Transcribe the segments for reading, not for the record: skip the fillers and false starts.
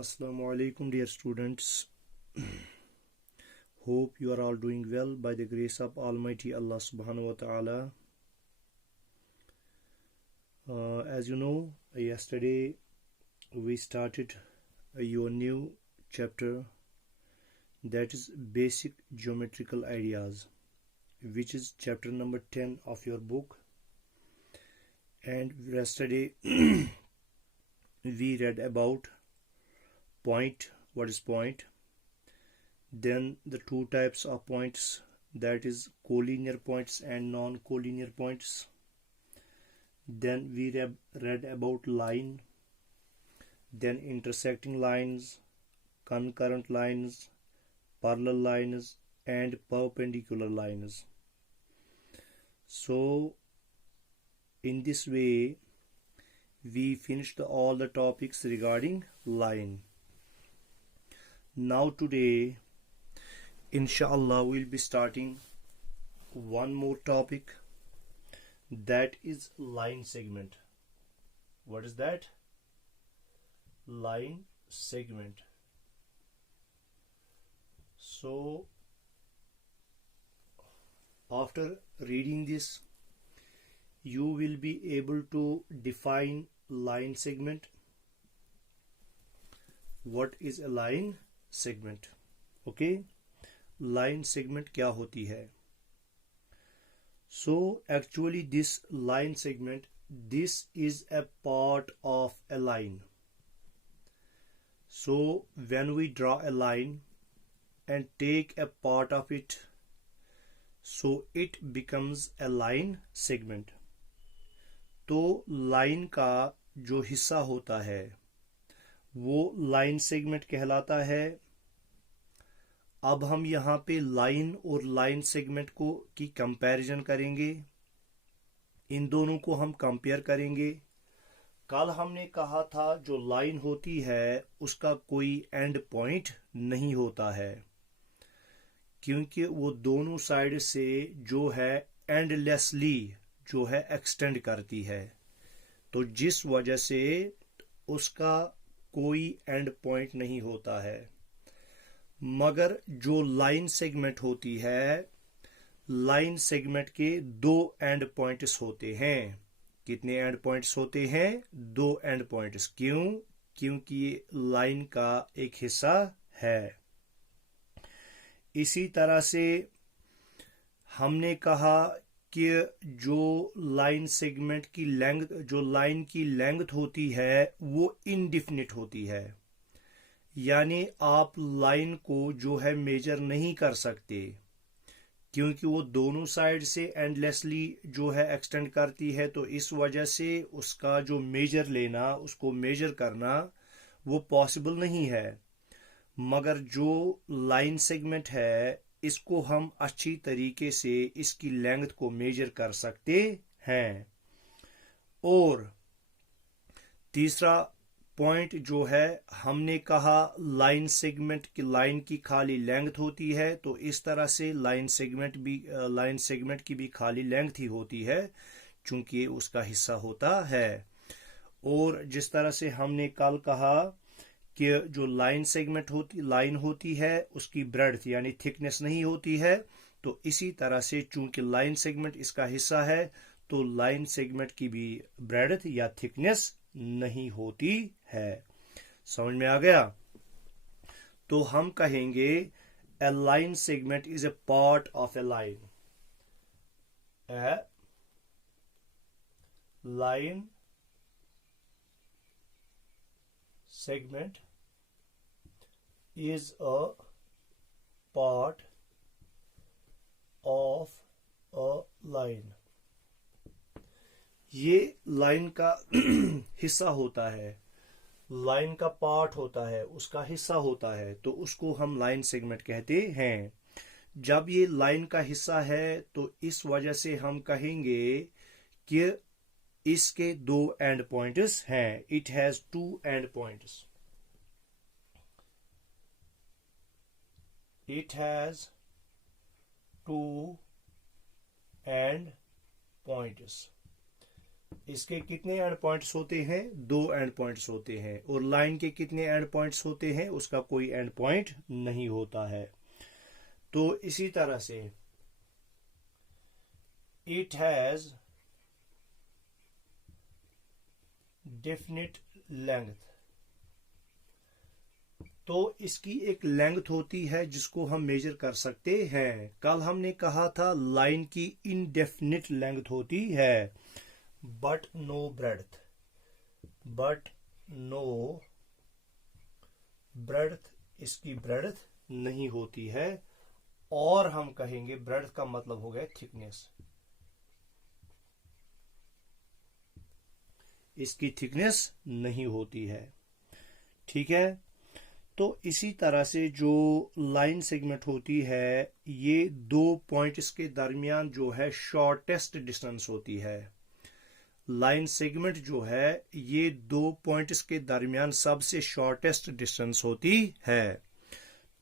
Assalamu alaikum, dear students. Hope you are all doing well by the grace of Almighty Allah subhanahu wa ta'ala. As you know, yesterday we started your new chapter, that is Basic Geometrical Ideas, which is chapter number 10 of your book. And yesterday we read about point, what is point, then the two types of points, that is collinear points and non-collinear points. Then we read about line, then intersecting lines, concurrent lines, parallel lines and perpendicular lines. So in this way we finished all the topics regarding line. Now today, inshallah, we'll be starting one more topic, that is line segment. What is that? Line segment. So after reading this, you will be able to define line segment. What is a line segment? Okay, line segment क्या होती है? So actually this line segment, this is a part of a line. So when we draw a line and take a part of it, so it becomes a line segment. तो line का जो हिस्सा होता है वो line segment कहलाता है. अब हम यहाँ पे लाइन और लाइन सेगमेंट को की कंपैरिजन करेंगे, इन दोनों को हम कंपेयर करेंगे. कल हमने कहा था जो लाइन होती है उसका कोई एंड पॉइंट नहीं होता है, क्योंकि वो दोनों साइड से जो है एंडलेसली जो है एक्सटेंड करती है, तो जिस वजह से उसका कोई एंड पॉइंट नहीं होता है. मगर जो लाइन सेगमेंट होती है, लाइन सेगमेंट के दो एंड पॉइंट्स होते हैं. कितने एंड पॉइंट्स होते हैं? दो एंड पॉइंट्स. क्यों? क्योंकि ये लाइन का एक हिस्सा है. इसी तरह से हमने कहा कि जो लाइन सेगमेंट की लेंथ, जो लाइन की लेंथ होती है वो इनडिफिनिट होती है, यानी आप लाइन को जो है मेजर नहीं कर सकते, क्योंकि वो दोनों साइड से एंडलेसली जो है एक्सटेंड करती है. तो इस वजह से उसका जो मेजर लेना, उसको मेजर करना वो पॉसिबल नहीं है. मगर जो लाइन सेगमेंट है इसको हम अच्छी तरीके से इसकी लेंथ को मेजर कर सकते हैं. और तीसरा पॉइंट जो है, हमने कहा लाइन सेगमेंट की लाइन की खाली लेंथ होती है, तो इस तरह से लाइन सेगमेंट की भी खाली लेंथ ही होती है, चूंकि उसका हिस्सा होता है. और जिस तरह से हमने कल कहा कि जो लाइन होती है उसकी ब्रेड्थ यानी थिकनेस नहीं होती है, तो इसी तरह से चूंकि लाइन सेगमेंट इसका हिस्सा है, तो लाइन सेगमेंट की भी ब्रेड्थ या थिकनेस नहीं होती है. समझ में आ गया? तो हम कहेंगे a line segment is a part of a line. A line segment is a part of a line. ये लाइन का हिस्सा होता है, लाइन का पार्ट होता है, उसका हिस्सा होता है, तो उसको हम लाइन सेगमेंट कहते हैं. जब ये लाइन का हिस्सा है तो इस वजह से हम कहेंगे कि इसके दो एंड पॉइंट्स हैं. It has two end points. It has two end points. इसके कितने एंड पॉइंट्स होते हैं? 2 एंड पॉइंट्स होते हैं। और लाइन के कितने एंड पॉइंट्स होते हैं? उसका कोई एंड पॉइंट नहीं होता है। तो इसी तरह से इट हैज डेफिनिट लेंथ, तो इसकी एक लेंथ होती है जिसको हम मेजर कर सकते हैं। कल हमने कहा था लाइन की इनडेफिनिट लेंथ होती है, but no breadth, but no breadth, इसकी ब्रेड्थ नहीं होती है। और हम कहेंगे ब्रेड्थ का मतलब हो गया थिकनेस, इसकी थिकनेस नहीं होती है। ठीक है, तो इसी तरह से जो लाइन सेगमेंट होती है, ये 2 पॉइंट्स के दरमियान जो है शॉर्टेस्ट डिस्टेंस होती है। लाइन सेगमेंट जो है ये 2 पॉइंट्स के दरमियान सबसे शॉर्टेस्ट डिस्टेंस होती है।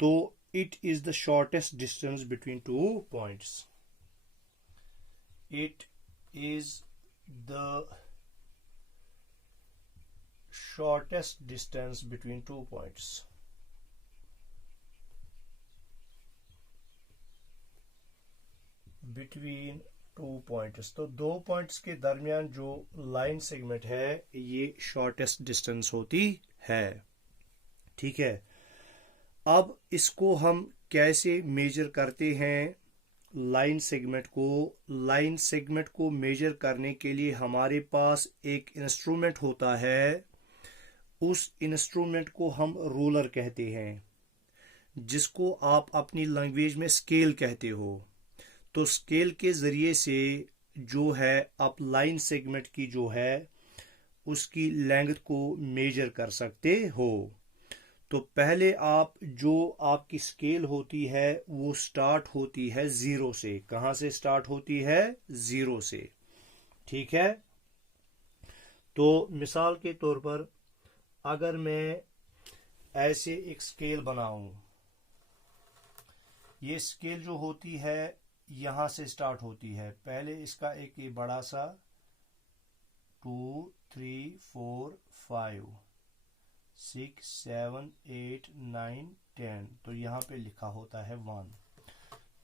तो it is the shortest distance between 2 points. It is the shortest distance between 2 points। between 2 points, तो 2 पॉइंट्स के दरमियान जो लाइन सेगमेंट है ये शॉर्टेस्ट डिस्टेंस होती है। ठीक है, अब इसको हम कैसे मेजर करते हैं? लाइन सेगमेंट को मेजर करने के लिए हमारे पास एक इंस्ट्रूमेंट होता है। उस इंस्ट्रूमेंट को हम रूलर कहते हैं, जिसको आप अपनी लैंग्वेज में स्केल कहते हो। तो स्केल के जरिए से जो है आप लाइन सेगमेंट की जो है उसकी लेंथ को मेजर कर सकते हो। तो पहले आप जो आपकी स्केल होती है वो स्टार्ट होती है 0 से। कहां से स्टार्ट होती है? 0 से। ठीक है, तो मिसाल के तौर पर अगर मैं ऐसे एक स्केल बनाऊं, ये स्केल जो होती है यहां से स्टार्ट होती है। पहले इसका एक ये बड़ा सा 2 3 4 5 6 7 8 9 10, तो यहां पे लिखा होता है 1।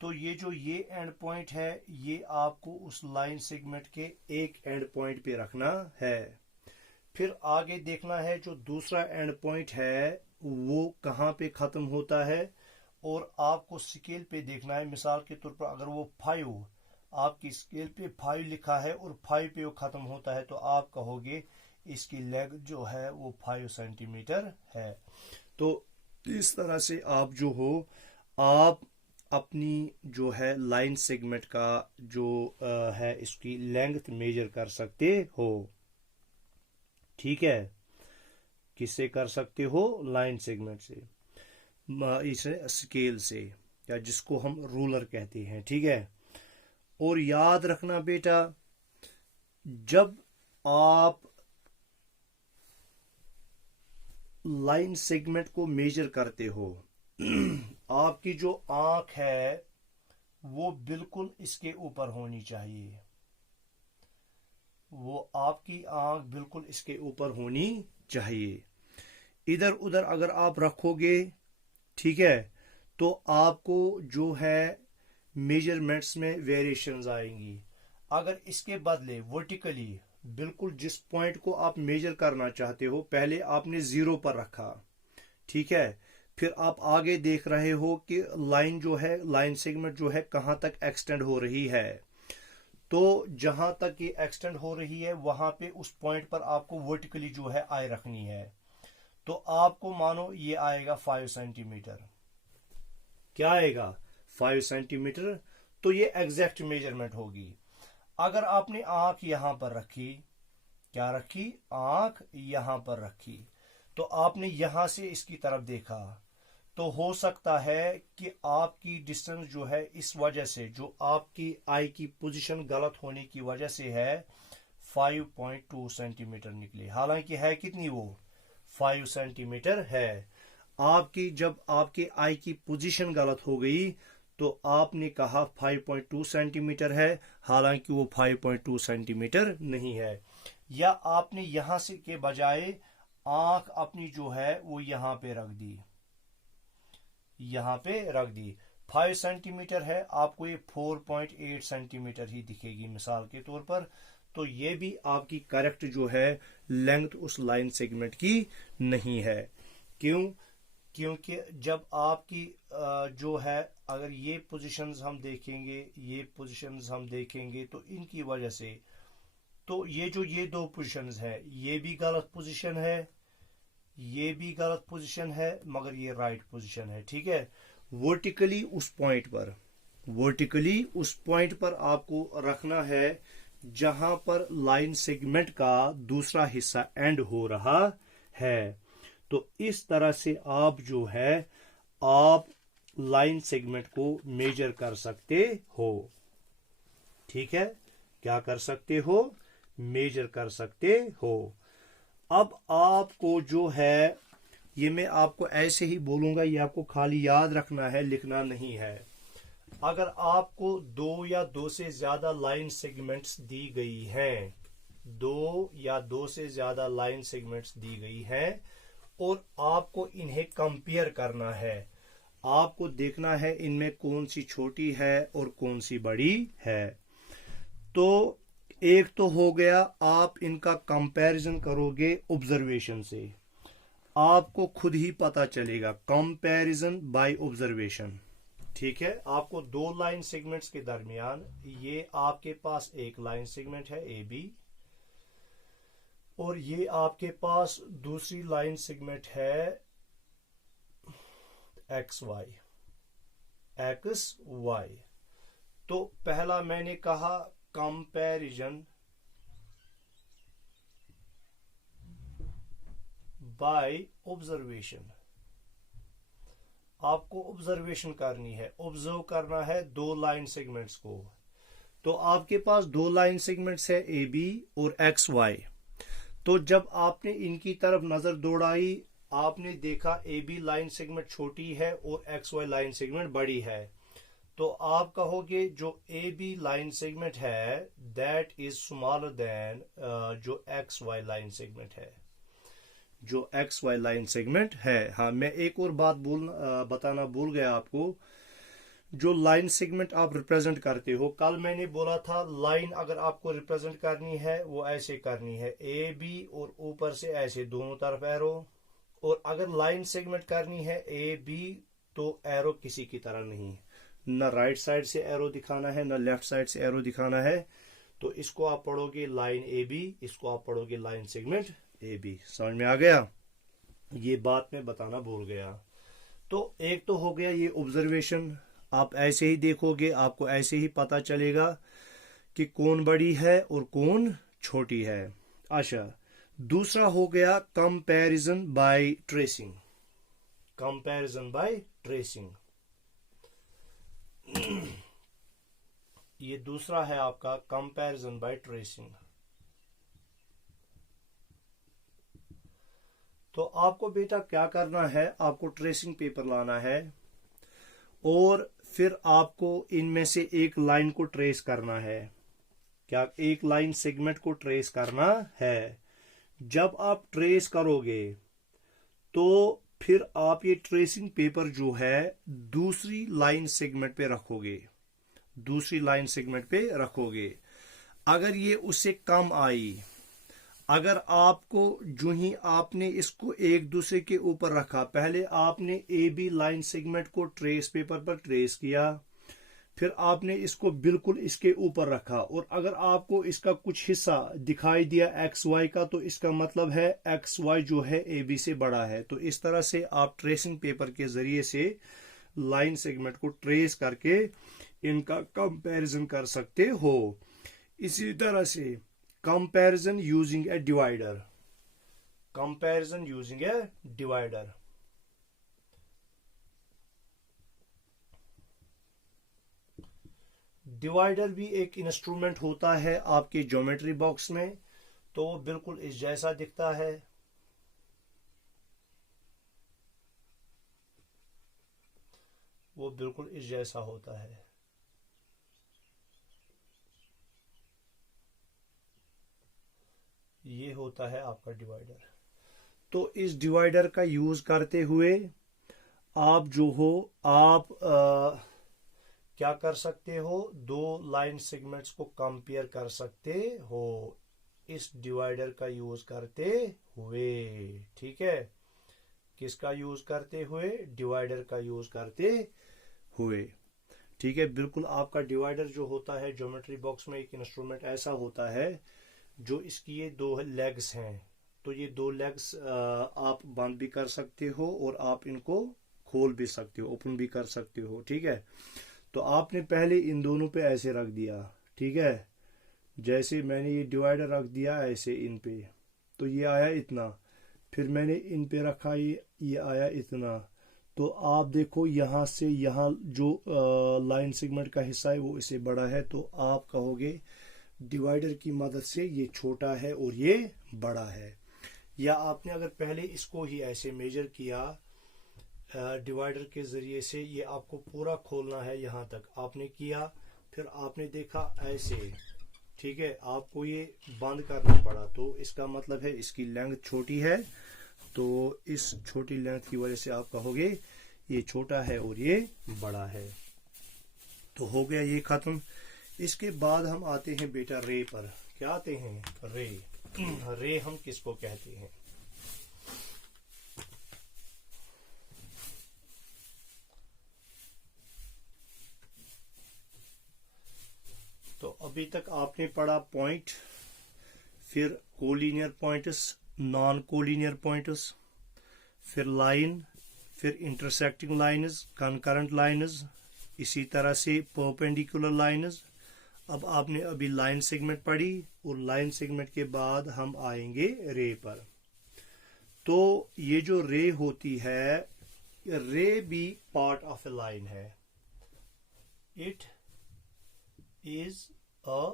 तो ये जो ये एंड पॉइंट है ये आपको उस लाइन सेगमेंट के एक एंड पॉइंट पे रखना है। फिर आगे देखना है जो दूसरा एंड पॉइंट है वो कहां पे खत्म होता है, और आपको स्केल पे देखना है। मिसाल के तौर पर अगर वो 5 आपकी स्केल पे 5 लिखा है और 5 पे वो खत्म होता है, तो आप कहोगे इसकी लेग जो है वो 5 सेंटीमीटर है। तो इस तरह से आप जो हो आप अपनी जो है लाइन सेगमेंट का जो है इसकी लेंथ मेजर कर सकते हो। ठीक है, किससे कर सकते हो? लाइन सेगमेंट से, इसे स्केल से, या जिसको हम रूलर कहते हैं। ठीक है, और याद रखना बेटा, जब आप लाइन सेगमेंट को मेजर करते हो आपकी जो आंख है वो बिल्कुल इसके ऊपर होनी चाहिए। वो आपकी आंख बिल्कुल इसके ऊपर होनी चाहिए। इधर उधर अगर आप रखोगे, ठीक है, तो आपको जो है मेजरमेंट्स में वेरिएशंस आएंगी। अगर इसके बदले वर्टिकली बिल्कुल जिस पॉइंट को आप मेजर करना चाहते हो पहले आपने 0 पर रखा, ठीक है, फिर आप आगे देख रहे हो कि लाइन जो है, लाइन सेगमेंट जो है कहां तक एक्सटेंड हो रही है, तो जहां तक ये एक्सटेंड हो रही है वहां पे उस पॉइंट पर आपको वर्टिकली जो है आई रखनी है। तो आपको मानो ये आएगा 5 सेंटीमीटर। क्या आएगा? 5 सेंटीमीटर। तो ये एग्जैक्ट मेजरमेंट होगी। अगर आपने आंख यहां पर रखी, क्या रखी? आंख यहां पर रखी, तो आपने यहां से इसकी तरफ देखा, तो हो सकता है कि आपकी डिस्टेंस जो है इस वजह से, जो आपकी आई की पोजीशन गलत होने की वजह से है, 5.2 सेंटीमीटर निकली। हालांकि है कितनी? वो 5 सेंटीमीटर है। आपकी जब आपके आई की पोजीशन गलत हो गई तो आपने कहा 5.2 सेंटीमीटर है, हालांकि वो 5.2 सेंटीमीटर नहीं है। या आपने यहां से के बजाय आंख अपनी जो है वो यहां पे रख दी, यहां पे रख दी। 5 सेंटीमीटर है, आपको ये 4.8 सेंटीमीटर ही दिखेगी मिसाल के तौर पर। तो ये भी आपकी करेक्ट जो है लेंथ उस लाइन सेगमेंट की नहीं है। क्यों? क्योंकि जब आपकी जो है, अगर ये पोजीशंस हम देखेंगे, ये पोजीशंस हम देखेंगे, तो इनकी वजह से, तो ये दो पोजीशंस है, ये भी गलत पोजीशन है, ये भी गलत पोजीशन है, मगर ये राइट पोजीशन है। ठीक है, वर्टिकली उस पॉइंट पर, वर्टिकली उस पॉइंट पर आपको रखना है जहां पर लाइन सेगमेंट का दूसरा हिस्सा एंड हो रहा है। तो इस तरह से आप जो है आप लाइन सेगमेंट को मेजर कर सकते हो। ठीक है, क्या कर सकते हो? मेजर कर सकते हो। अब आपको जो है, ये मैं आपको ऐसे ही बोलूंगा, ये आपको खाली याद रखना है, लिखना नहीं है। अगर आपको दो या दो से ज्यादा लाइन सेगमेंट्स दी गई हैं, दो या दो से ज्यादा लाइन सेगमेंट्स दी गई हैं और आपको इन्हें कंपेयर करना है, आपको देखना है इनमें कौन सी छोटी है और कौन सी बड़ी है। तो एक तो हो गया, आप इनका कंपैरिजन करोगे ऑब्जर्वेशन से, आपको खुद ही पता चलेगा, कंपैरिजन बाय ऑब्जर्वेशन। ठीक है, आपको दो लाइन सेगमेंट्स के दरमियान, ये आपके पास एक लाइन सेगमेंट है ए बी, और ये आपके पास दूसरी लाइन सेगमेंट है एक्स वाई, एक्स वाई। तो पहला मैंने कहा कंपैरिजन बाय ऑब्जर्वेशन। आपको ऑब्जर्वेशन करनी है, ऑब्जर्व करना है दो लाइन सेगमेंट्स को। तो आपके पास दो लाइन सेगमेंट्स है ए बी और एक्स वाई। तो जब आपने इनकी तरफ नजर दौड़ाई, आपने देखा ए बी लाइन सेगमेंट छोटी है और एक्स वाई लाइन सेगमेंट बड़ी है, तो आप कहोगे जो ए बी लाइन सेगमेंट है दैट इज स्मॉलर देन जो एक्स वाई लाइन सेगमेंट है, जो एक्स वाई लाइन सेगमेंट है। हाँ, मैं एक और बात बताना भूल गया आपको। जो लाइन सेगमेंट आप रिप्रेजेंट करते हो, कल मैंने बोला था लाइन अगर आपको रिप्रेजेंट करनी है वो ऐसे करनी है, ए बी और ऊपर से ऐसे दोनों तरफ एरो। और अगर लाइन सेगमेंट करनी है ए बी, तो एरो किसी की तरह नहीं, न राइट साइड से एरो दिखाना है, न लेफ्ट साइड से एरो दिखाना है। तो इसको आप पढ़ोगे लाइन ए बी, इसको आप पढ़ोगे लाइन सेगमेंट ए बी। समझ में आ गया? ये बात मैं बताना भूल गया। तो एक तो हो गया ये ऑब्जर्वेशन, आप ऐसे ही देखोगे, आपको ऐसे ही पता चलेगा कि कौन बड़ी है और कौन छोटी है। अच्छा, दूसरा हो गया comparison by tracing, comparison by tracing. ये दूसरा है आपका कंपैरिजन बाय ट्रेसिंग। तो आपको बेटा क्या करना है, आपको ट्रेसिंग पेपर लाना है और फिर आपको इनमें से एक लाइन को ट्रेस करना है। क्या? एक लाइन सेगमेंट को ट्रेस करना है। जब आप ट्रेस करोगे तो फिर आप ये ट्रेसिंग पेपर जो है दूसरी लाइन सेगमेंट पे रखोगे, दूसरी लाइन सेगमेंट पे रखोगे। अगर ये उससे कम आई, अगर आपको जो ही आपने इसको एक दूसरे के ऊपर रखा, पहले आपने ए बी लाइन सेगमेंट को ट्रेस पेपर पर ट्रेस किया, फिर आपने इसको बिल्कुल इसके ऊपर रखा, और अगर आपको इसका कुछ हिस्सा दिखाई दिया एक्स वाई का, तो इसका मतलब है एक्स वाई जो है ए बी से बड़ा है। तो इस तरह से आप ट्रेसिंग पेपर के जरिए से लाइन सेगमेंट को ट्रेस करके इनका कंपैरिजन कर सकते हो। इसी तरह से कंपैरिजन यूजिंग ए डिवाइडर, कंपैरिजन यूजिंग ए डिवाइडर। डिवाइडर भी एक इंस्ट्रूमेंट होता है आपके ज्योमेट्री बॉक्स में, तो वो बिल्कुल इस जैसा दिखता है। वो बिल्कुल इस जैसा होता है। ये होता है आपका डिवाइडर। तो इस डिवाइडर का यूज करते हुए आप जो हो आप क्या कर सकते हो, दो लाइन सेगमेंट्स को कंपेयर कर सकते हो इस डिवाइडर का यूज करते हुए। ठीक है, किसका यूज करते हुए, डिवाइडर का यूज करते हुए। ठीक है, बिल्कुल आपका डिवाइडर जो होता है ज्योमेट्री बॉक्स में एक इंस्ट्रूमेंट ऐसा होता है जो इसकी ये दो लेग्स हैं। तो ये दो लेग्स आप बंद भी कर सकते हो और आप इनको खोल भी सकते हो, ओपन भी कर सकते हो। ठीक है, तो आपने पहले इन दोनों पे ऐसे रख दिया। ठीक है, जैसे मैंने ये डिवाइडर रख दिया ऐसे इन पे, तो ये आया इतना। फिर मैंने इन पे रखा, ये आया इतना। तो आप देखो यहाँ से यहाँ जो लाइन सेगमेंट का हिस्सा है वो इससे बड़ा है, तो आप कहोगे डिवाइडर की मदद से ये छोटा है और ये बड़ा है। या आपने अगर पहले इसको ही ऐसे मेजर किया डिवाइडर के जरिए से, ये आपको पूरा खोलना है यहाँ तक, आपने किया, फिर आपने देखा ऐसे। ठीक है, आपको ये बंद करना पड़ा, तो इसका मतलब है इसकी लेंथ छोटी है। तो इस छोटी लेंथ की वजह से आप कहोगे ये छोटा है और ये बड़ा है। तो हो गया ये खत्म। इसके बाद हम आते हैं बेटा रे पर। क्या आते हैं, रे। रे हम किसको कहते हैं, तो अभी तक आपने पढ़ा पॉइंट, फिर collinear points, non collinear points, फिर लाइन, फिर इंटरसेक्टिंग लाइन्स, कंकरेंट लाइन्स, इसी तरह से परपेंडिकुलर लाइन्स। अब आपने अभी लाइन सेगमेंट पढ़ी और लाइन सेगमेंट के बाद हम आएंगे रे पर। तो ये जो रे होती है, रे भी पार्ट ऑफ ए लाइन है। It is a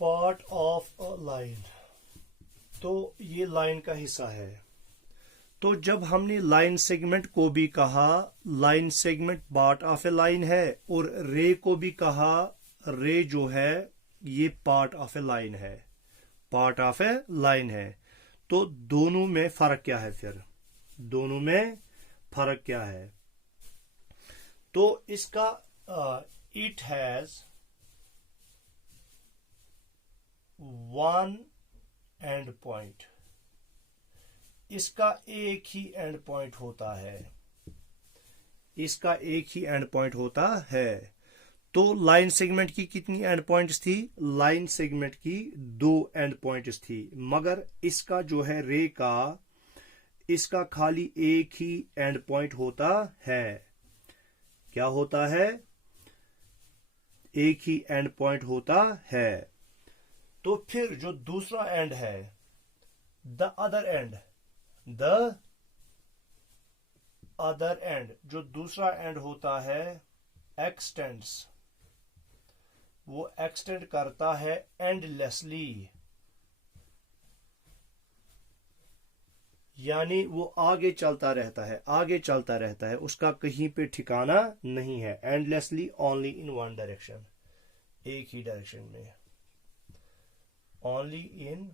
part of a line. तो ये लाइन का हिस्सा है। तो जब हमने लाइन सेगमेंट को भी कहा line segment part of a line है, और रे को भी कहा रे जो है ये पार्ट ऑफ ए लाइन है, पार्ट ऑफ ए लाइन है। तो दोनों में फर्क क्या है, फिर दोनों में फर्क क्या है? तो इसका it has one and point, इसका एक ही एंड पॉइंट होता है, इसका एक ही एंड पॉइंट होता है। तो लाइन सेगमेंट की कितनी एंड पॉइंट्स थी? लाइन सेगमेंट की दो एंड पॉइंट्स थी, मगर इसका जो है रे का, इसका खाली एक ही एंड पॉइंट होता है। क्या होता है? एक ही एंड पॉइंट होता है। तो फिर जो दूसरा एंड है, the other and, the other and, जो दूसरा एंड होता है एक्सटेंड्स, वो एक्सटेंड करता है एंडलेसली, यानी वो आगे चलता रहता है, आगे चलता रहता है, उसका कहीं पे ठिकाना नहीं है। Endlessly only in one direction, एक ही डायरेक्शन में, only in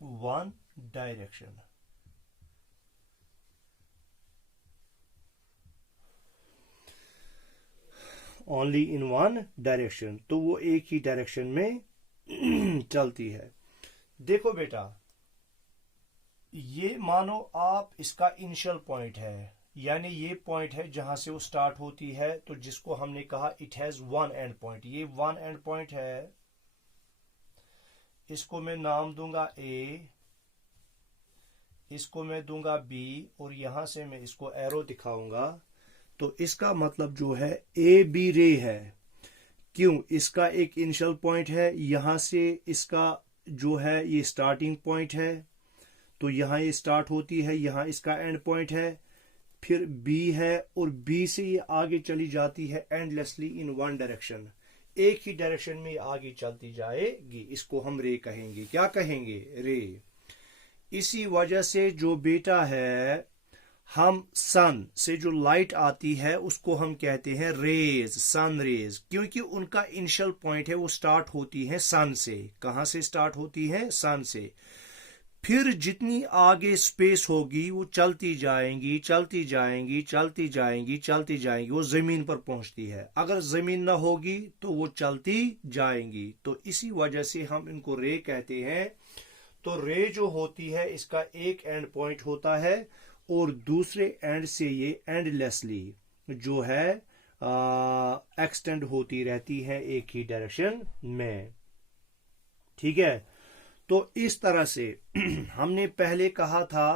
one direction. Only in one direction, तो वो एक ही डायरेक्शन में चलती है। देखो बेटा, ये मानो आप इसका इनिशियल पॉइंट है, यानी ये पॉइंट है जहां से वो स्टार्ट होती है, तो जिसको हमने कहा it has one and point, ये वन एंड पॉइंट है। इसको मैं नाम दूंगा ए, इसको मैं दूंगा बी, और यहां से मैं इसको एरो दिखाऊंगा। तो इसका मतलब जो है ए बी रे है। क्यों? इसका एक इनिशियल पॉइंट है, यहां से इसका जो है ये स्टार्टिंग पॉइंट है, तो यहां ये स्टार्ट होती है, यहां इसका एंड पॉइंट है। फिर बी है, और बी से ये आगे चली जाती है एंडलेसली इन वन डायरेक्शन, एक ही डायरेक्शन में आगे चलती जाएगी। इसको हम रे कहेंगे। क्या कहेंगे? रे। इसी वजह से जो बेटा है हम सन से जो लाइट आती है उसको हम कहते हैं रेज, सन रेज, क्योंकि उनका इनिशियल पॉइंट है वो स्टार्ट होती है सन से। कहां से स्टार्ट होती है? सन से। फिर जितनी आगे स्पेस होगी वो चलती जाएंगी चलती जाएंगी चलती जाएंगी चलती जाएंगी, वो जमीन पर पहुंचती है। अगर जमीन ना होगी तो वो चलती जाएंगी। तो इसी वजह से हम इनको रे कहते हैं। तो रे जो होती है इसका एक एंड पॉइंट होता है और दूसरे एंड से ये एंडलेसली जो है एक्सटेंड होती रहती है एक ही डायरेक्शन में। ठीक है, तो इस तरह से हमने पहले कहा था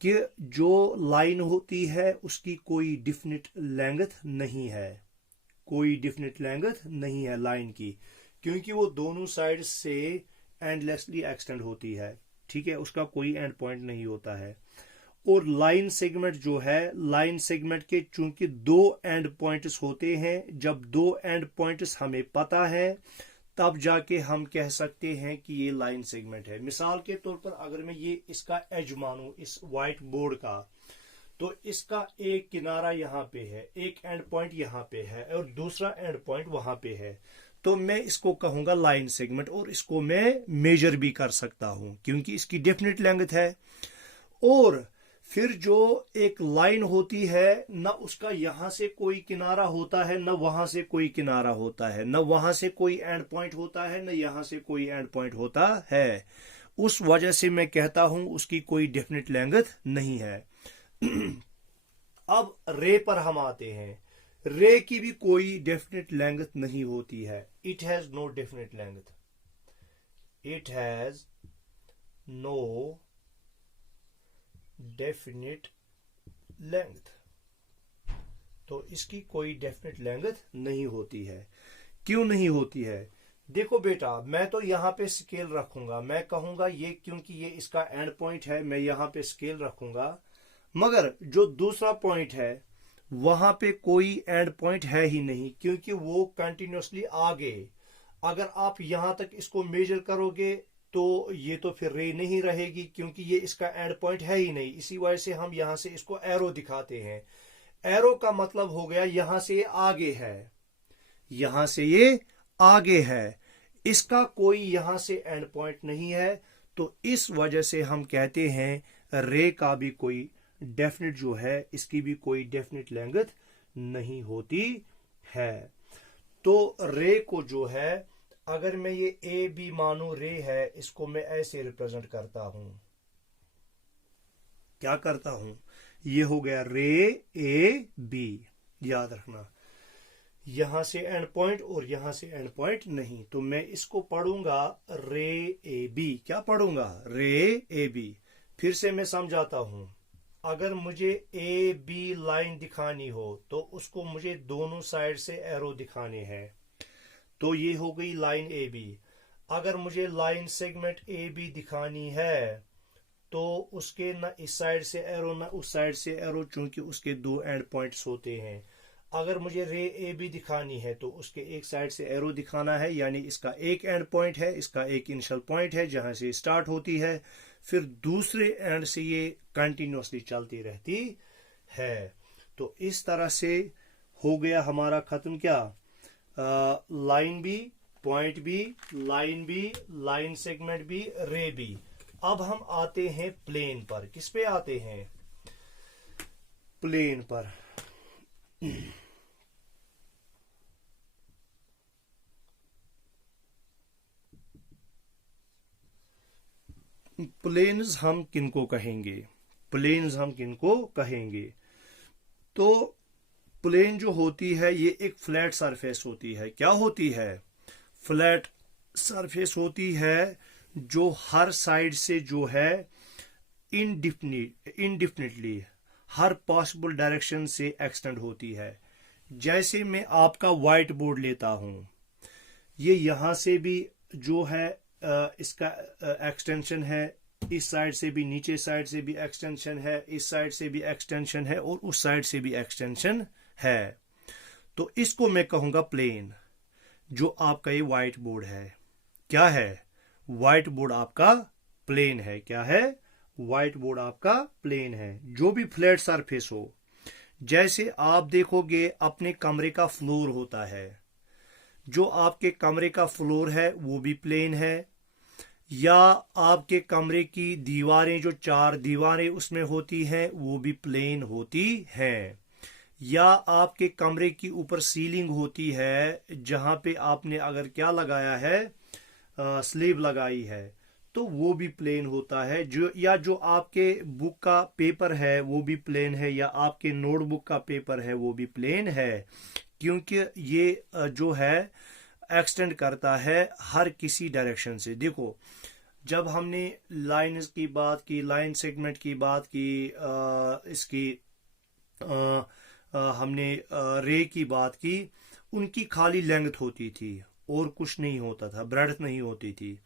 कि जो लाइन होती है उसकी कोई डिफिनिट लेंथ नहीं है, कोई डिफिनिट लेंथ नहीं है लाइन की, क्योंकि वो दोनों साइड से एंडलेसली एक्सटेंड होती है। ठीक है, उसका कोई एंड पॉइंट नहीं होता है। और लाइन सेगमेंट जो है, लाइन सेगमेंट के चूंकि दो एंड पॉइंट्स होते हैं, जब दो एंड पॉइंट्स हमें पता है तब जाके हम कह सकते हैं कि ये लाइन सेगमेंट है। मिसाल के तौर पर अगर मैं ये इसका एज मानूं इस व्हाइट बोर्ड का, तो इसका एक किनारा यहां पे है, एक एंड पॉइंट यहां पे है और दूसरा एंड पॉइंट वहां पे है, तो मैं इसको कहूंगा लाइन सेगमेंट और इसको मैं मेजर भी कर सकता हूं क्योंकि इसकी डेफिनेट लेंथ है। और फिर जो एक लाइन होती है, न उसका यहां से कोई किनारा होता है न वहां से कोई किनारा होता है, न वहां से कोई एंड पॉइंट होता है न यहां से कोई एंड पॉइंट होता है, उस वजह से मैं कहता हूं उसकी कोई डेफिनेट लेंथ नहीं है। अब रे पर हम आते हैं। रे की भी कोई डेफिनेट लेंथ नहीं होती है। It has no definite length, it has no definite length. तो इसकी कोई डेफिनेट लेंथ नहीं होती है। क्यों नहीं होती है? देखो बेटा, मैं तो यहां पे स्केल रखूंगा, मैं कहूंगा ये क्योंकि ये इसका एंड पॉइंट है, मैं यहां पे स्केल रखूंगा, मगर जो दूसरा पॉइंट है वहां पे कोई एंड पॉइंट है ही नहीं, क्योंकि वो कंटिन्यूसली आगे। अगर आप यहां तक इसको मेजर करोगे तो ये तो फिर रे नहीं रहेगी, क्योंकि ये इसका एंड पॉइंट है ही नहीं। इसी वजह से हम यहां से इसको एरो दिखाते हैं। एरो का मतलब हो गया यहां से ये आगे है, यहां से ये आगे है, इसका कोई यहां से एंड पॉइंट नहीं है। तो इस वजह से हम कहते हैं रे का भी कोई डेफिनेट जो है, इसकी भी कोई डेफिनेट लेंथ नहीं होती है। तो रे को जो है, अगर मैं ये ए बी मानू रे है, इसको मैं ऐसे रिप्रेजेंट करता हूं। क्या करता हूं? ये हो गया रे ए बी, याद रखना, यहां से एंड पॉइंट और यहां से एंड पॉइंट नहीं। तो मैं इसको पढ़ूंगा रे ए बी। क्या पढ़ूंगा? रे ए बी। फिर से मैं समझाता हूं। अगर मुझे ए बी लाइन दिखानी हो तो उसको मुझे दोनों साइड से एरो दिखाने हैं। तो ये हो गई लाइन ए बी। अगर मुझे लाइन सेगमेंट ए बी दिखानी है तो उसके न इस साइड से एरो न उस साइड से एरो, चूंकि उसके दो एंड पॉइंट्स होते हैं। अगर मुझे रे ए बी दिखानी है तो उसके एक साइड से एरो दिखाना है, यानी इसका एक एंड पॉइंट है, इसका एक इनिशियल पॉइंट है जहां से स्टार्ट होती है, फिर दूसरे एंड से ये कंटिन्यूसली चलती रहती है। तो इस तरह से हो गया हमारा खत्म। क्या? Line B, point B, line B, line segment B, ray B. अब हम आते हैं प्लेन पर। किस पे आते हैं? प्लेन पर। प्लेन्स हम किनको कहेंगे? प्लेन्स हम किनको कहेंगे? तो प्लेन जो होती है ये एक फ्लैट सरफेस होती है। क्या होती है? फ्लैट सरफेस होती है जो हर साइड से जो है इनडिफिनिटली हर पॉसिबल डायरेक्शन से एक्सटेंड होती है। जैसे मैं आपका व्हाइट बोर्ड लेता हूं, ये यहां से भी जो है इसका एक्सटेंशन है, इस साइड से भी, नीचे साइड से भी एक्सटेंशन है, इस साइड से भी एक्सटेंशन है और उस साइड से भी एक्सटेंशन है। तो इसको मैं कहूंगा प्लेन। जो आपका ये व्हाइट बोर्ड है, क्या है? व्हाइट बोर्ड आपका प्लेन है। क्या है? व्हाइट बोर्ड आपका प्लेन है। जो भी फ्लैट सरफेस हो, जैसे आप देखोगे अपने कमरे का फ्लोर होता है, जो आपके कमरे का फ्लोर है वो भी प्लेन है, या आपके कमरे की दीवारें, जो 4 दीवारें उसमें होती हैं वो भी प्लेन होती हैं, या आपके कमरे की ऊपर सीलिंग होती है जहां पे आपने अगर क्या लगाया है, स्लीव लगाई है, तो वो भी प्लेन होता है। जो या जो आपके बुक का पेपर है वो भी प्लेन है, या आपके नोटबुक का पेपर है वो भी प्लेन है, क्योंकि ये जो है एक्सटेंड करता है हर किसी डायरेक्शन से। देखो, जब हमने लाइंस की बात की, लाइन सेगमेंट की बात की, इसकी हमने रे की बात की, उनकी खाली लेंथ होती थी और कुछ नहीं होता था, ब्रेड्थ नहीं होती थी।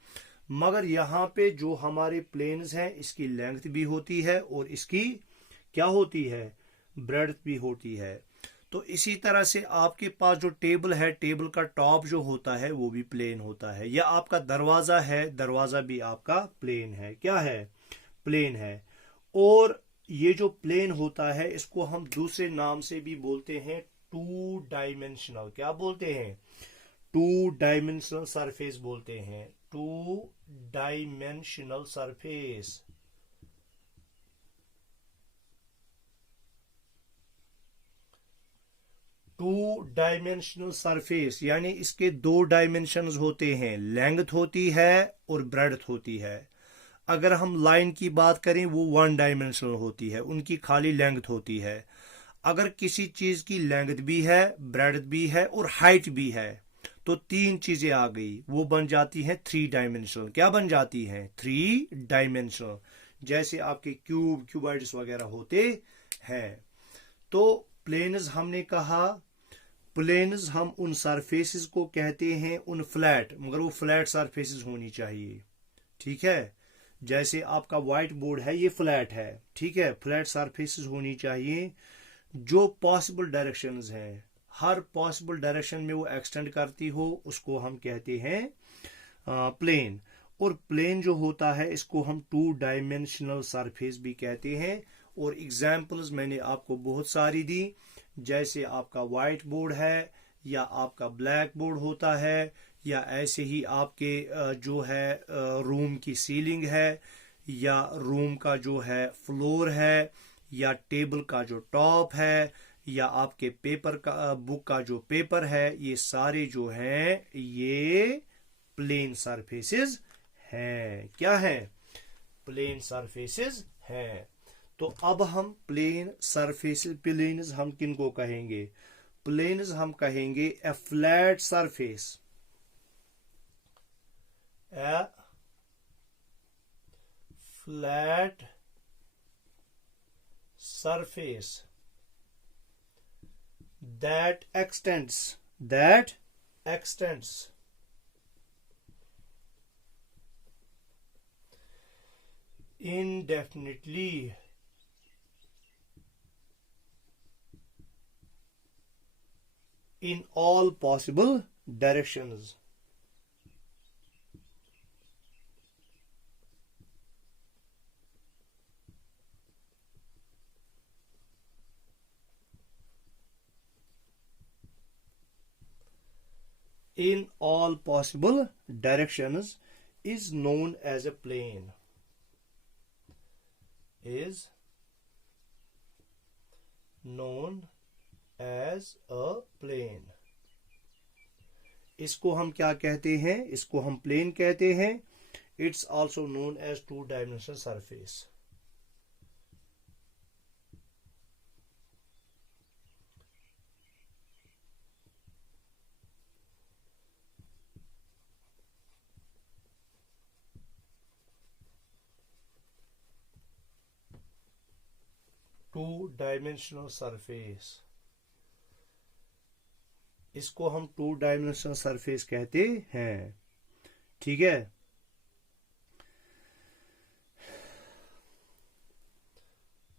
मगर यहाँ पे जो हमारे प्लेन्स हैं इसकी लेंथ भी होती है और इसकी क्या होती है, ब्रेड्थ भी होती है। तो इसी तरह से आपके पास जो टेबल है, टेबल का टॉप जो होता है वो भी प्लेन होता है, या आपका दरवाजा है, दरवाजा भी आपका प्लेन है, क्या है, प्लेन है। और ये जो प्लेन होता है इसको हम दूसरे नाम से भी बोलते हैं टू डायमेंशनल। क्या बोलते हैं, टू डायमेंशनल सरफेस बोलते हैं, two dimensional surface. Two dimensional surface यानी इसके 2 डायमेंशंस होते हैं, लेंथ होती है और ब्रेड्थ होती है। अगर हम लाइन की बात करें वो 1 डायमेंशनल होती है, उनकी खाली लेंथ होती है। अगर किसी चीज की लेंथ भी है, ब्रेड्थ भी है और हाइट भी है, तो 3 चीजें आ गई, वो बन जाती हैं 3 डायमेंशनल। क्या बन जाती हैं, 3 डायमेंशनल। जैसे आपके क्यूब, क्यूबॉइड्स वगैरह होते हैं। तो प्लेन्स हमने कहा, प्लेन्स हम उन सरफेसेस को कहते हैं, उन फ्लैट, मगर वो फ्लैट सरफेसेस होनी चाहिए, ठीक है। जैसे आपका व्हाइट बोर्ड है ये फ्लैट है, ठीक है, फ्लैट सरफेसेस होनी चाहिए। जो पॉसिबल डायरेक्शंस हैं, हर पॉसिबल डायरेक्शन में वो एक्सटेंड करती हो, उसको हम कहते हैं प्लेन। और प्लेन जो होता है इसको हम 2 डायमेंशनल सरफेस भी कहते हैं। और एग्जाम्पल्स मैंने आपको बहुत सारी दी, जैसे आपका व्हाइट बोर्ड है, या आपका ब्लैक बोर्ड होता है, या ऐसे ही आपके जो है रूम की सीलिंग है, या रूम का जो है फ्लोर है, या टेबल का जो टॉप है, या आपके पेपर का, बुक का जो पेपर है, ये सारे जो हैं ये प्लेन सरफेसेस हैं। क्या है, प्लेन सरफेसेस हैं। तो अब हम प्लेन सरफेसेस, प्लेन्स हम किनको कहेंगे, प्लेन्स हम कहेंगे a flat surface, a flat surface that extends indefinitely in all possible directions. In all possible directions is known as a plane, is known as a plane. इसको हम क्या कहते हैं, इसको हम प्लेन कहते हैं। It's also known as 2-dimensional surface. To-dimensional surface, इसको हम 2-डायमेंशनल सरफेस कहते हैं, ठीक है।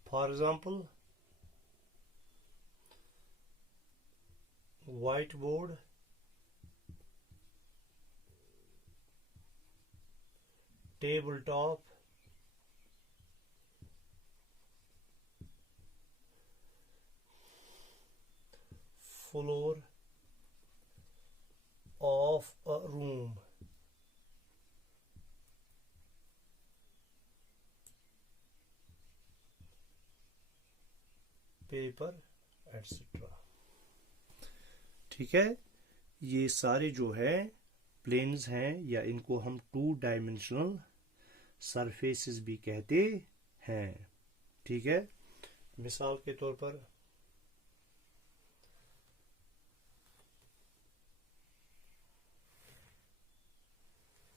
For example white board, table top, floor of a room. Paper, etc. ठीक है, ये सारे जो है प्लेन्स हैं, या इनको हम 2 डायमेंशनल सरफेसेस भी कहते हैं। ठीक है, मिसाल के तौर पर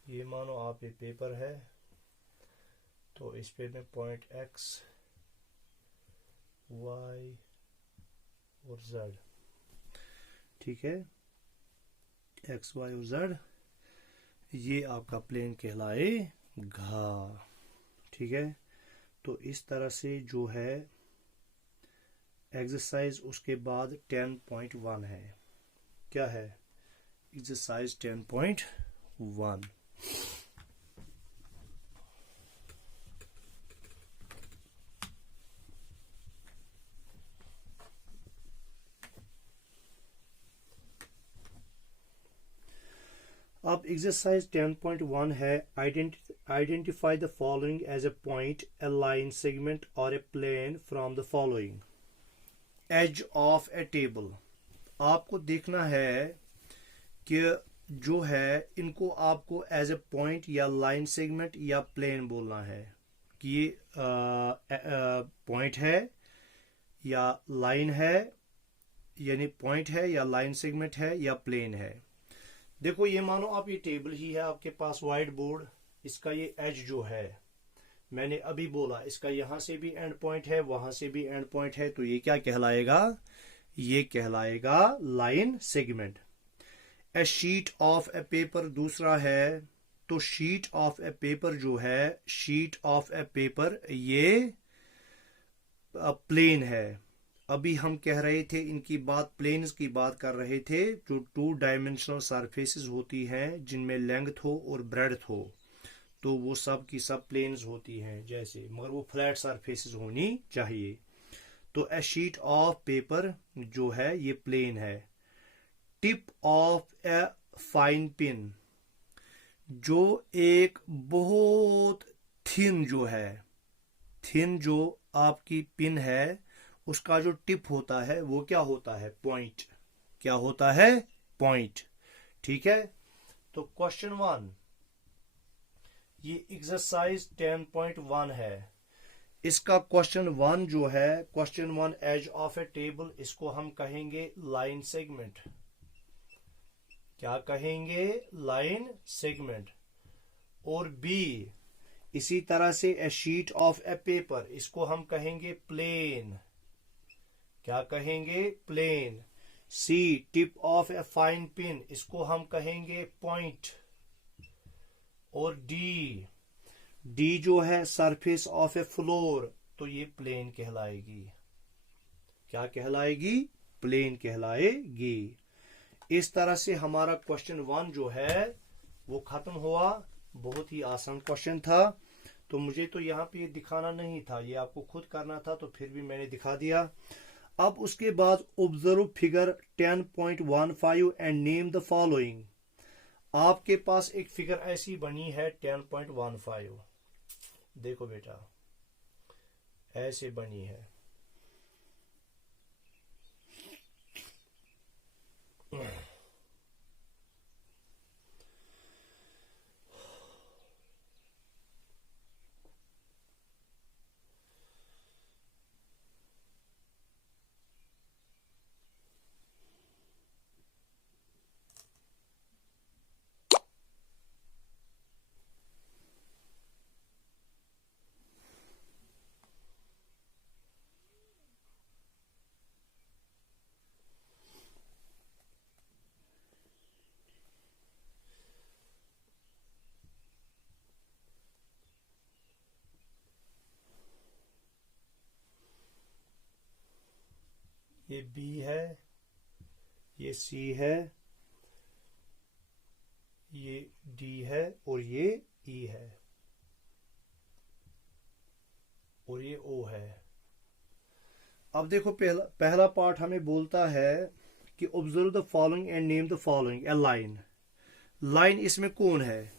ये मानो आप ये पेपर है, तो इस पे मैं पॉइंट x, y और z, ठीक है, x, y और z, ये आपका प्लेन कहलाएगा। ठीक है, तो इस तरह से जो है एक्सरसाइज उसके बाद 10.1 है। क्या है एक्सरसाइज 10.1? अब एक्सरसाइज 10.1 है, identify the following as a point, a line, segment और a plane from the following. Edge of a table, आपको देखना है कि जो है इनको आपको एज ए पॉइंट या लाइन, सेगमेंट या प्लेन बोलना है कि ये पॉइंट है या लाइन है, यानी पॉइंट है या लाइन सेगमेंट है या प्लेन है। देखो ये मानो आप ये टेबल ही है आपके पास, वाइट बोर्ड, इसका ये एज जो है मैंने अभी बोला इसका यहां से भी एंड पॉइंट है, वहां से भी एंड पॉइंट है, तो ये क्या कहलाएगा? ये कहलाएगा line segment. A sheet of a paper दूसरा है, तो शीट ऑफ ए पेपर जो है, शीट ऑफ ए पेपर ये प्लेन है। अभी हम कह रहे थे इनकी बात, प्लेन्स की बात कर रहे थे, जो 2 डायमेंशनल सरफेसेस होती हैं जिनमें लेंथ हो और ब्रेड्थ हो, तो वो सब की सब प्लेन्स होती हैं जैसे, मगर वो फ्लैट सरफेसेस होनी चाहिए। तो ए शीट ऑफ पेपर जो है ये प्लेन है। Tip of a fine pin, जो एक बहुत थिन जो है, थिन जो आपकी पिन है उसका जो टिप होता है वो क्या होता है? पॉइंट। क्या होता है? पॉइंट। ठीक है, तो क्वेश्चन 1, ये एक्सरसाइज 10.1 है, इसका क्वेश्चन 1 जो है, question 1 edge of a table, इसको हम कहेंगे लाइन सेगमेंट। क्या कहेंगे? Line segment. और बी इसी तरह से a sheet of a paper, इसको हम कहेंगे प्लेन। क्या कहेंगे? Plane. C tip of a fine pin, इसको हम कहेंगे पॉइंट। और डी जो है सरफेस ऑफ ए फ्लोर, तो ये प्लेन कहलाएगी। क्या कहलाएगी? प्लेन कहलाएगी। इस तरह से हमारा क्वेश्चन 1 जो है वो खत्म हुआ। बहुत ही आसान क्वेश्चन था, तो मुझे तो यहाँ पे ये दिखाना नहीं था, ये आपको खुद करना था, तो फिर भी मैंने दिखा दिया। अब उसके बाद observe figure 10.15 and name the following. आपके पास एक फिगर ऐसी बनी है 10.15, देखो बेटा ऐसे बनी है। ये बी है, ये सी है, ये डी है और ये ई है और ये ओ है। अब देखो पहला पार्ट हमें बोलता है कि observe the following and name the following A line. Line इसमें कौन है?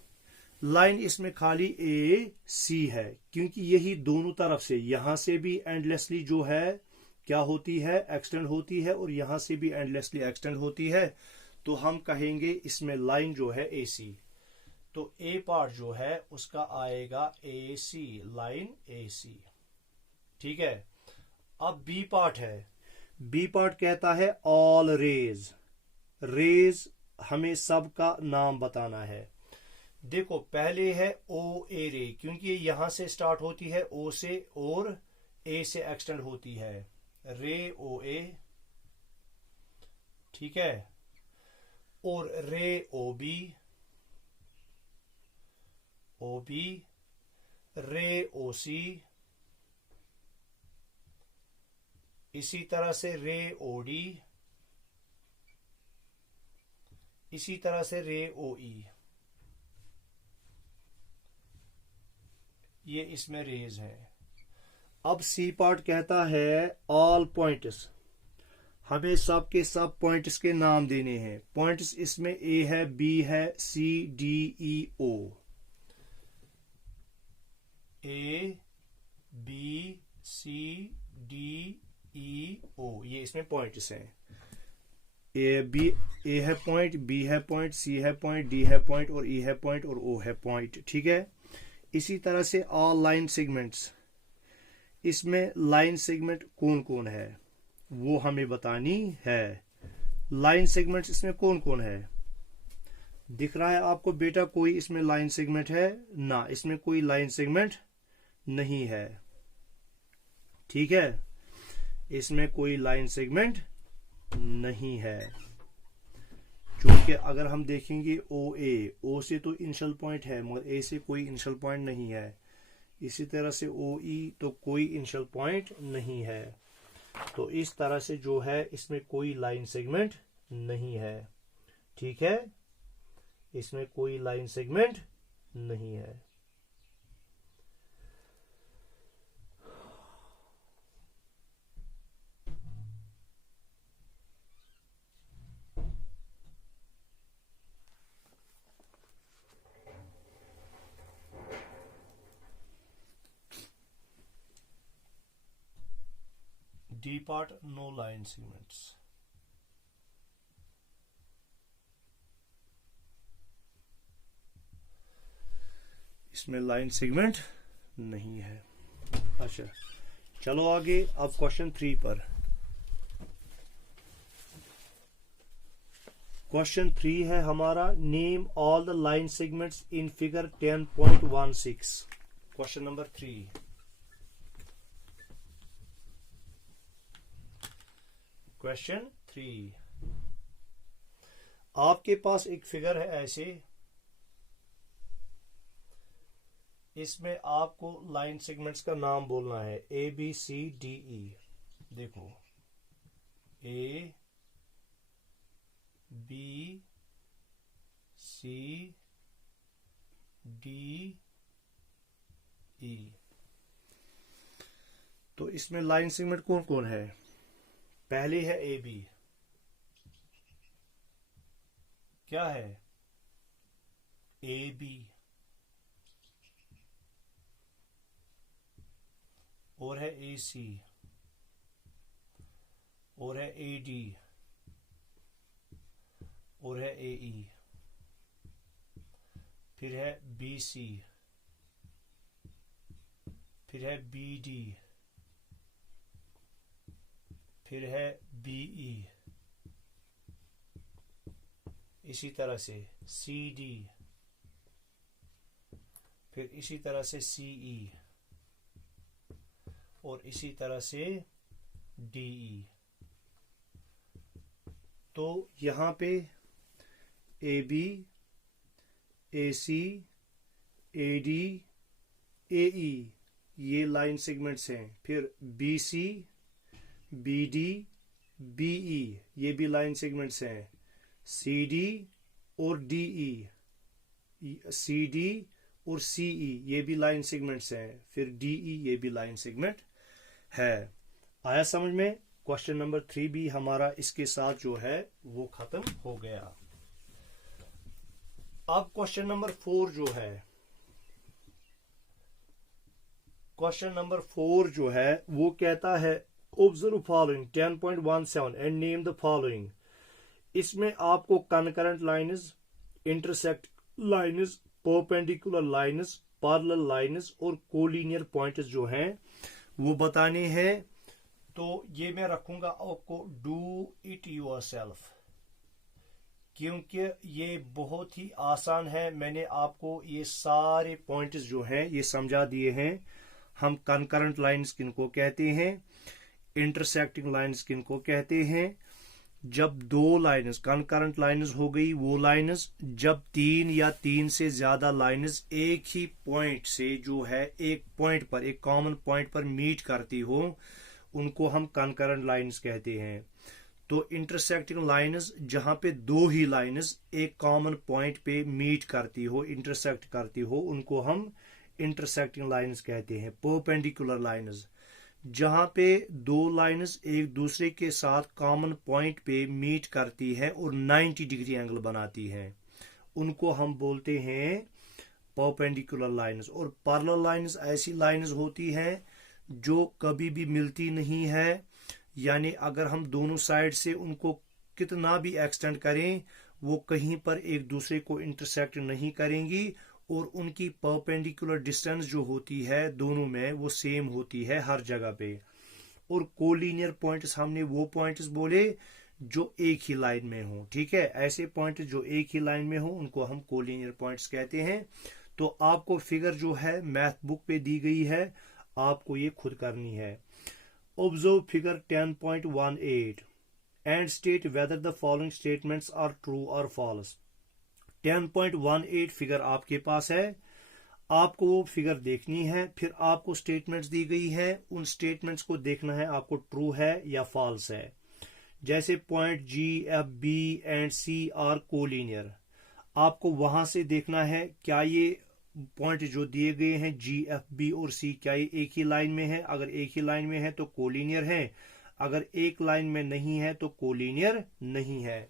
लाइन इसमें खाली ए सी है, क्योंकि यही दोनों तरफ से, यहां से भी एंडलेसली जो है क्या होती है, एक्सटेंड होती है, और यहां से भी एंडलेसली एक्सटेंड होती है। तो हम कहेंगे इसमें लाइन जो है ए सी। तो ए पार्ट जो है उसका आएगा ए सी, लाइन ए सी। ठीक है। अब बी पार्ट है। बी पार्ट कहता है ऑल रेज। रेज हमें सब का नाम बताना है। देखो पहले है ओ ए रे, क्योंकि ये यहां से स्टार्ट होती है ओ से और ए से एक्सटेंड होती है, रे ओ ए। ठीक है। और रे ओ बी, ओ बी, रे ओ सी, इसी तरह से रे ओ डी, इसी तरह से रे ओ ई। ये इसमें रेज है। अब सी पार्ट कहता है ऑल पॉइंट्स। हमें सब के सब पॉइंट्स के नाम देने हैं। पॉइंट्स इसमें ए है, बी है, C D E O. A B C D E O, ये इसमें पॉइंट्स हैं। ए है पॉइंट, बी है पॉइंट, सी है पॉइंट, डी है पॉइंट, और ई है पॉइंट, और ओ है पॉइंट। ठीक है। इसी तरह से ऑल लाइन सेगमेंट्स। इसमें लाइन सेगमेंट कौन कौन है वो हमें बतानी है। लाइन सेगमेंट्स इसमें कौन कौन है? दिख रहा है आपको बेटा कोई इसमें लाइन सेगमेंट है? ना, इसमें कोई लाइन सेगमेंट नहीं है। ठीक है। इसमें कोई लाइन सेगमेंट नहीं है, क्योंकि अगर हम देखेंगे ओ से तो इनिशियल पॉइंट है, मगर ए से कोई इनिशियल पॉइंट नहीं है। इसी तरह से ओ ई तो कोई इनिशियल पॉइंट नहीं है। तो इस तरह से जो है इसमें कोई लाइन सेगमेंट नहीं है। ठीक है। इसमें कोई लाइन सेगमेंट नहीं है। D part no line segments. इसमें लाइन सेगमेंट नहीं है। अच्छा, चलो आगे। अब क्वेश्चन 3 पर। क्वेश्चन 3 है हमारा, name all the line segments in figure 10.16। Question number 3। Question 3, आपके पास एक फिगर है ऐसे, इसमें आपको लाइन सेगमेंट्स का नाम बोलना है, ए बी सी डी ई। देखो ए बी सी डी ई। तो इसमें लाइन सेगमेंट कौन कौन है? पहले है ए बी। क्या है? A B. और है ए सी, और है ए डी, और है ए ई। फिर है बी सी, फिर है बी डी, फिर है बी ई। इसी तरह से सी डी, फिर इसी तरह से सी ई, और इसी तरह से डी ई। तो यहां पे A B, A C, A D, ए ई ये लाइन सेगमेंट्स हैं। फिर B C, B D, B E ये भी लाइन सेगमेंट्स हैं। सी डी और डी ई, सी डी और सी ई ये भी लाइन सेगमेंट्स हैं। फिर डी ई ये भी लाइन सेगमेंट है। आया समझ में? क्वेश्चन नंबर 3 भी हमारा इसके साथ जो है वो खत्म हो गया। अब क्वेश्चन नंबर 4 जो है, क्वेश्चन नंबर 4 जो है वो कहता है observe following 10.17 and name the following. इसमें आपको concurrent lines, intersect lines, perpendicular lines, parallel lines और कोलिनियर पॉइंट्स जो हैं वो बताने हैं। तो ये मैं रखूंगा आपको डू इट योरसेल्फ, क्योंकि ये बहुत ही आसान है। मैंने आपको ये सारे पॉइंट्स जो हैं ये समझा दिए हैं। हम कनकरेंट लाइन्स किनको कहते हैं, इंटरसेक्टिंग लाइन्स किनको कहते हैं। जब दो लाइन्स कनकरेंट लाइन्स हो गई वो लाइन्स, जब तीन या तीन से ज्यादा लाइन्स एक ही पॉइंट से जो है एक पॉइंट पर, एक कॉमन पॉइंट पर मीट करती हो, उनको हम कनकरेंट लाइन्स कहते हैं। तो इंटरसेक्टिंग लाइन्स जहां पे दो ही लाइन्स एक कॉमन पॉइंट पे मीट करती हो, इंटरसेक्ट करती हो, उनको हम इंटरसेक्टिंग लाइन्स कहते हैं। परपेंडिकुलर लाइन्स जहां पे दो लाइन्स एक दूसरे के साथ कॉमन पॉइंट पे मीट करती है और 90 डिग्री एंगल बनाती है, उनको हम बोलते हैं परपेंडिकुलर लाइन्स। और पैरेलल लाइन्स ऐसी लाइन्स होती हैं जो कभी भी मिलती नहीं है, यानी अगर हम दोनों साइड से उनको कितना भी एक्सटेंड करें वो कहीं पर एक दूसरे को इंटरसेक्ट नहीं करेंगी, और उनकी परपेंडिकुलर डिस्टेंस जो होती है दोनों में वो सेम होती है हर जगह पे। और कोलिनियर पॉइंट्स हमने वो पॉइंट्स बोले जो एक ही लाइन में हो, ठीक है। ऐसे पॉइंट जो एक ही लाइन में हो उनको हम कोलिनियर पॉइंट्स कहते हैं। तो आपको फिगर जो है मैथ बुक पे दी गई है, आपको ये खुद करनी है। Observe figure 10.18 and state whether the following statements are true और फॉल्स। 10.18 फिगर आपके पास है, आपको वो फिगर देखनी है, फिर आपको स्टेटमेंट्स दी गई है, उन स्टेटमेंट्स को देखना है आपको ट्रू है या फॉल्स है। जैसे point G, F, B and C are collinear, आपको वहां से देखना है क्या ये पॉइंट जो दिए गए हैं जी, एफ, बी और सी क्या ये एक ही लाइन में है। अगर एक ही लाइन में है तो कोलिनियर है, अगर एक लाइन में नहीं है तो कोलिनियर नहीं है।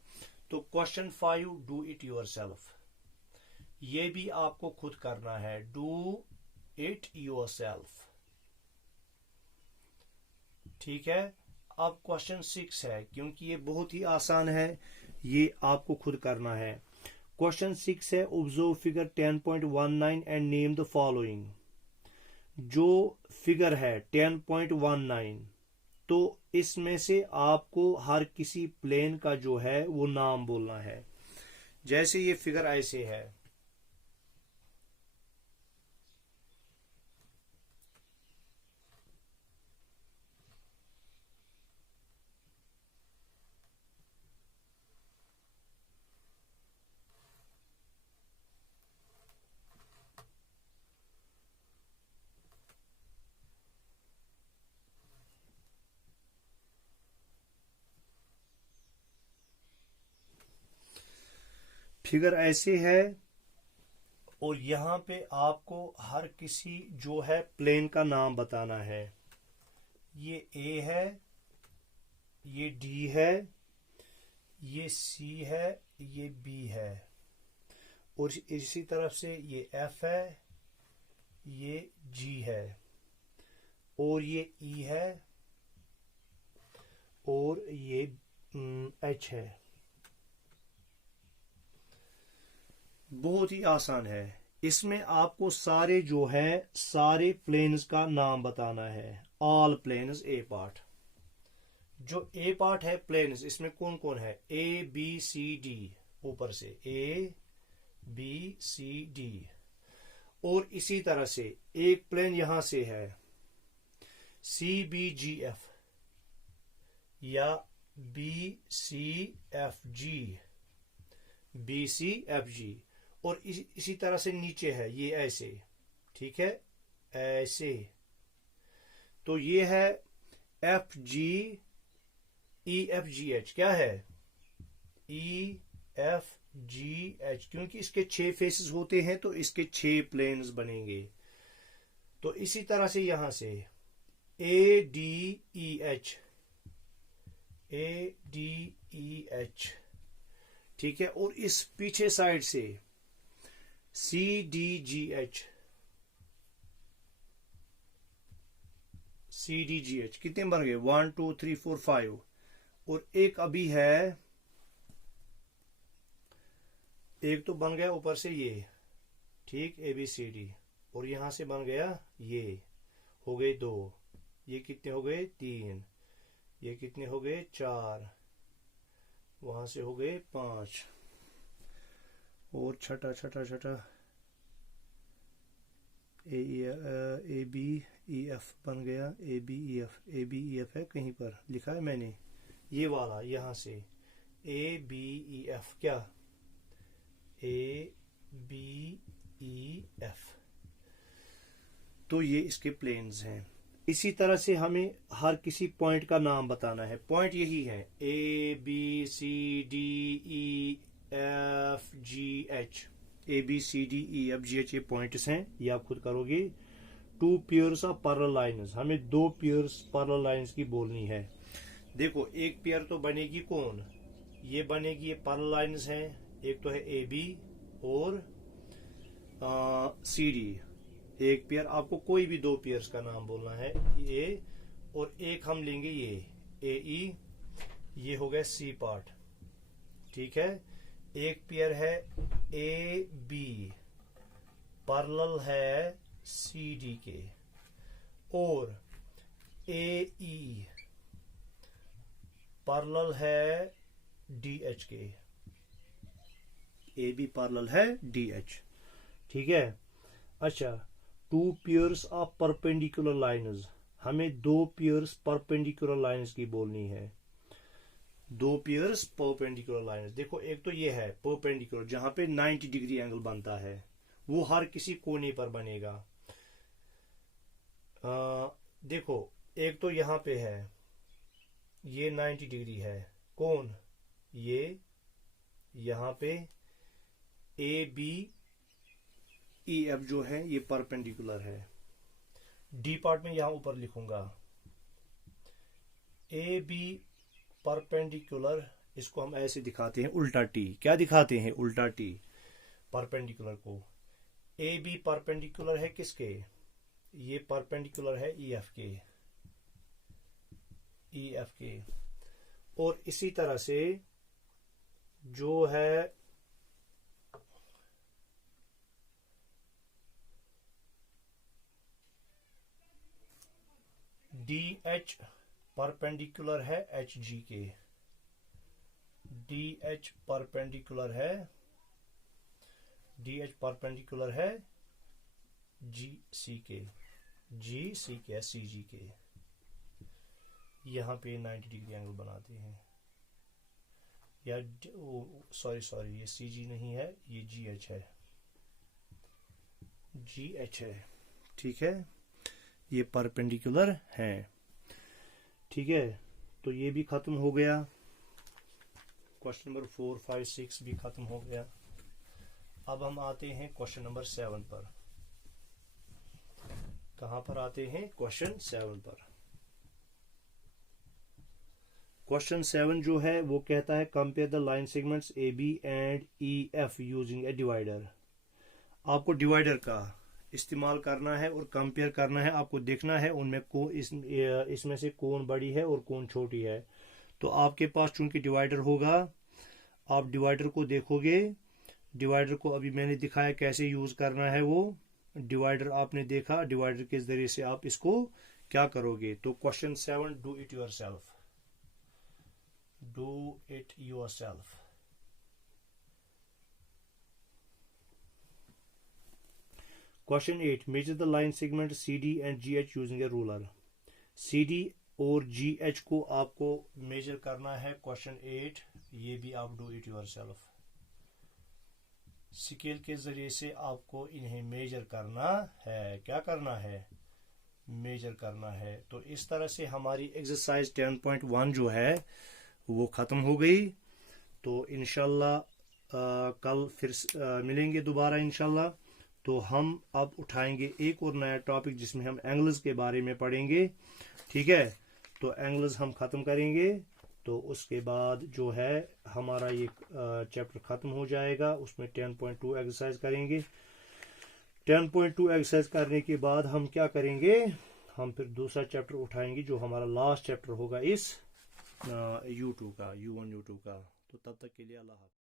तो क्वेश्चन 5 डू इट योरसेल्फ, ये भी आपको खुद करना है, डू इट योरसेल्फ, ठीक है। अब क्वेश्चन 6 है, क्योंकि ये बहुत ही आसान है, ये आपको खुद करना है। क्वेश्चन 6 है observe figure 10.19 and name the following. जो फिगर है 10.19, तो इसमें से आपको हर किसी प्लेन का जो है वो नाम बोलना है। जैसे ये फिगर ऐसे है, फिगर ऐसे है, और यहां पे आपको हर किसी जो है प्लेन का नाम बताना है। ये ए है, ये डी है, ये सी है, ये बी है, और इसी तरफ से ये एफ है, ये जी है, और ये ई है, और ये एच है। बहुत ही आसान है। इसमें आपको सारे जो है सारे प्लेन्स का नाम बताना है, ऑल प्लेन्स ए पार्ट। जो ए पार्ट है प्लेन्स, इसमें कौन कौन है, ए बी सी डी, ऊपर से ए बी सी डी। और इसी तरह से एक प्लेन यहां से है सी बी जी एफ, या B C F G, B C F G. और इसी तरह से नीचे है ये ऐसे, ठीक है, ऐसे। तो ये है F G E F G H, क्या है ई एफ जी एच, क्योंकि इसके 6 फेसेस होते हैं तो इसके 6 प्लेन्स बनेंगे। तो इसी तरह से यहां से A D E H, ADEH, ठीक है। और इस पीछे साइड से CDGH, CDGH कितने बन गए? 1 2 3 4 5। और एक अभी है, एक तो बन गया ऊपर से ये, ठीक, ABCD, और यहां से बन गया ये, हो गए 2, ये कितने हो गए? 3, ये कितने हो गए? 4, वहां से हो गए 5, और छठा छठा छठा ABEF बन गया, ABEF है, कहीं पर लिखा है मैंने, ये वाला यहां से ABEF, क्या? ABEF, तो ये इसके प्लेन्स हैं। इसी तरह से हमें हर किसी पॉइंट का नाम बताना है। पॉइंट यही है, ABCDEFGH, ABCDEFGH, ये पॉइंट्स हैं, ये आप खुद करोगे। 2 पेयर्स ऑफ पैरेलल लाइन्स, हमें 2 पेयर्स पैरेलल लाइन्स की बोलनी है। देखो, एक पेयर तो बनेगी कौन? ये बनेगी, ये पैरेलल लाइन्स हैं, एक तो है AB और CD। एक पेयर, आपको कोई भी 2 पेयर्स का नाम बोलना है, ये, और एक हम लेंगे ये AE, ये हो गया C पार्ट, ठीक है। एक पेयर है AB, पैरेलल है CD के, और AE पैरेलल है DH के, AB पैरेलल है DH, ठीक है। अच्छा, 2 पेयर्स ऑफ परपेंडिकुलर लाइन्स, हमें 2 पेयर्स परपेंडिकुलर लाइन्स की बोलनी है। 2 पेयर्स परपेंडिकुलर लाइन्स, देखो एक तो ये है परपेंडिकुलर, जहां पे 90 डिग्री एंगल बनता है, वो हर किसी कोने पर बनेगा। देखो, एक तो यहां पे है, ये 90 डिग्री है, कौन? ये यहां पे ABEF जो है ये परपेंडिकुलर है। डी पार्ट में यहां ऊपर लिखूंगा AB परपेंडिकुलर, इसको हम ऐसे दिखाते हैं उल्टा T, क्या दिखाते हैं? उल्टा T, परपेंडिकुलर को। AB परपेंडिकुलर है किसके? ये परपेंडिकुलर है EF के, और इसी तरह से जो है DH परपेंडिकुलर है HG के, DH परपेंडिकुलर है GC के, CG के, यहां पे 90 डिग्री एंगल बनाते हैं। या सॉरी, ये CG नहीं है, ये GH है, ठीक है। ये परपेंडिकुलर है, ठीक है। तो ये भी खत्म हो गया, क्वेश्चन नंबर 4 5 6 भी खत्म हो गया। अब हम आते हैं क्वेश्चन नंबर 7 पर। कहां पर आते हैं? क्वेश्चन 7 पर। क्वेश्चन 7 जो है वो कहता है compare the line segments AB and EF using A divider. आपको डिवाइडर का इस्तेमाल करना है और कंपेयर करना है, आपको देखना है उनमें इसमें से कौन बड़ी है और कौन छोटी है। तो आपके पास चूंकि डिवाइडर होगा, आप डिवाइडर को देखोगे। डिवाइडर को अभी मैंने दिखाया कैसे यूज करना है, वो डिवाइडर आपने देखा, डिवाइडर के जरिए से आप इसको क्या करोगे। तो question 7, do it yourself. Question 8, measure the line segment CD and GH using A ruler. CD और GH को आपको मेजर करना है। क्वेश्चन 8, ये भी आप डू इट योरसेल्फ। स्केल के जरिए से आपको इन्हें मेजर करना है। क्या करना है? मेजर करना है। तो इस तरह से हमारी एक्सरसाइज 10.1 जो है वो खत्म हो गई। तो इंशाल्लाह कल फिर मिलेंगे दोबारा इंशाल्लाह। तो हम अब उठाएंगे एक और नया टॉपिक जिसमें हम एंगल्स के बारे में पढ़ेंगे। ठीक है, तो एंगल्स हम खत्म करेंगे तो उसके बाद जो है हमारा ये चैप्टर ख़त्म हो जाएगा। उसमें 10.2 एक्सरसाइज करेंगे। 10.2 एक्सरसाइज करने के बाद हम क्या करेंगे, हम फिर दूसरा चैप्टर उठाएंगे जो हमारा लास्ट चैप्टर होगा इस U2 का, U1 U2 का। तो तब तक के लिए अल्लाह हाफ़िज़।